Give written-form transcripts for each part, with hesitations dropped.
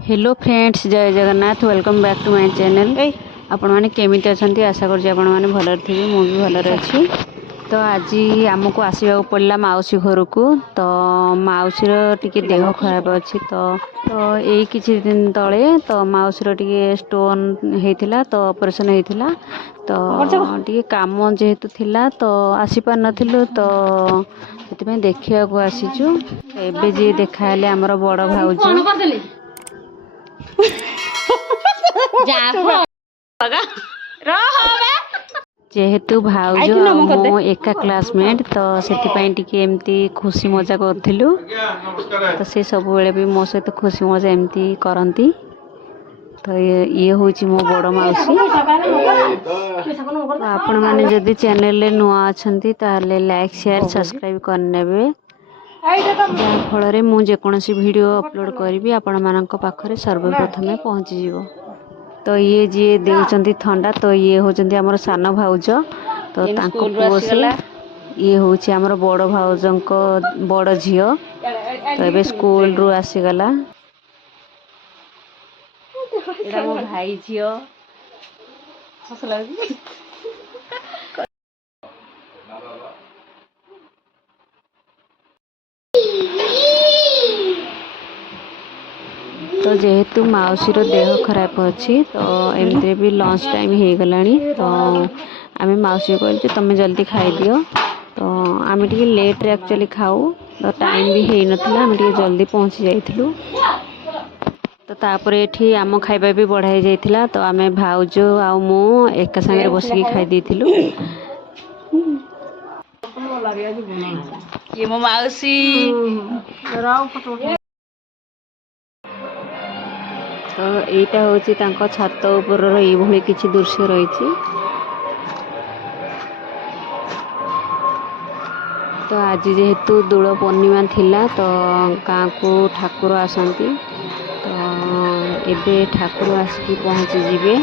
Hello friends, जय Jagannath. Welcome back to my channel. आपण मैंने केमिति अछंती आशा करछि आपण मैंने भलर थिबे। मु भी भलर अछि। तो आज आमको आसवा पड़ला मौसी घर को। तो मौसी टिके देह खराब अच्छी। तो यही किछि दिन तले तो मौसी टिके स्टोन होता तो ऑपरेशन होता। तो टिके काम जेहेतु थिला तो आसी पार नथिलु। तो से देखा आसीचु। एबे जी देखाले आमर बड़ भाउज जेहेतु भाउज मो एका क्लासमेट तो से एमती खुशी मजा करूँ। तो से सब बेले भी मो सहित खुशी मजा एमती करती। तो ये हूँ मो बड़ मौसी। तो आपण मैंने जदि चैनल नुआ अच्छी ताले लाइक शेयर सब्सक्राइब करने फल मुझे वीडियो अपलोड करी आपण मानक पाखरे सर्वप्रथमे पहुँची जीवो। तो ये जी देउचंती ठंडा। तो ये होचंती हमर सान भाउज। तो तांको पुओ से ये होची हमर बड़ भाउजंको बड़ झियो। तो एबे स्कूल रू आसीगला। एडा मो भाई झियो हस लागि। तो जेहेतु मौसी देह खराब अच्छी तो एमती भी लंच टाइम हो गलानी। तो आम मौसी कहलु तुम जल्दी खाई दियो। तो आम टे लेट रे एक्चुअली खाऊ। तो टाइम भी हो नाला आम टे जल्दी पहुँची जाइलु। तो तापर ये आम खाइबा भी बढ़ाई जाइथिला। तो आम भाउज आ मु एका संगे बसिकी खाई देइथिलु। ये मो मौसी तो यहीटा हूँ छात उपर ये किसी दृश्य रही। तो आज जेहेतु दोल पूर्णिमा थिला तो गाँ को ठाकुर आसती। तो एबे ठाकुर आसिकी पहुँची जीवे।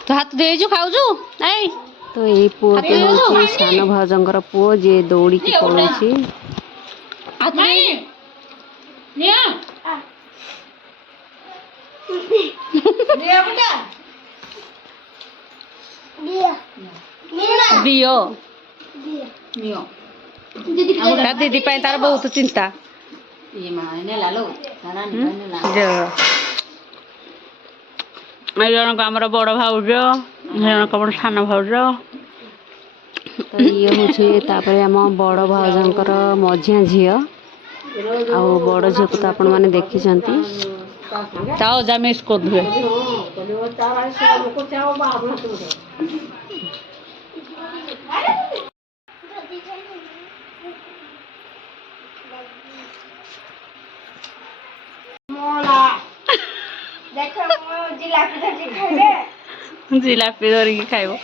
तो हाथ दे खाऊ। तो ये पुओटी हूँ सान भाउजंकर पुओ जे दौड़ी की पड़ोसी। दियो दीदी तार बहुत चिंता। जनक आमर बड़ भाउज जनक सान भाउज। तो ये हूँ आम बड़ भाउजंकर मझिया झील आ बड़ झील को तो आपण मैंने देखी जामिस को धुए जिलापी धरिकी खाइब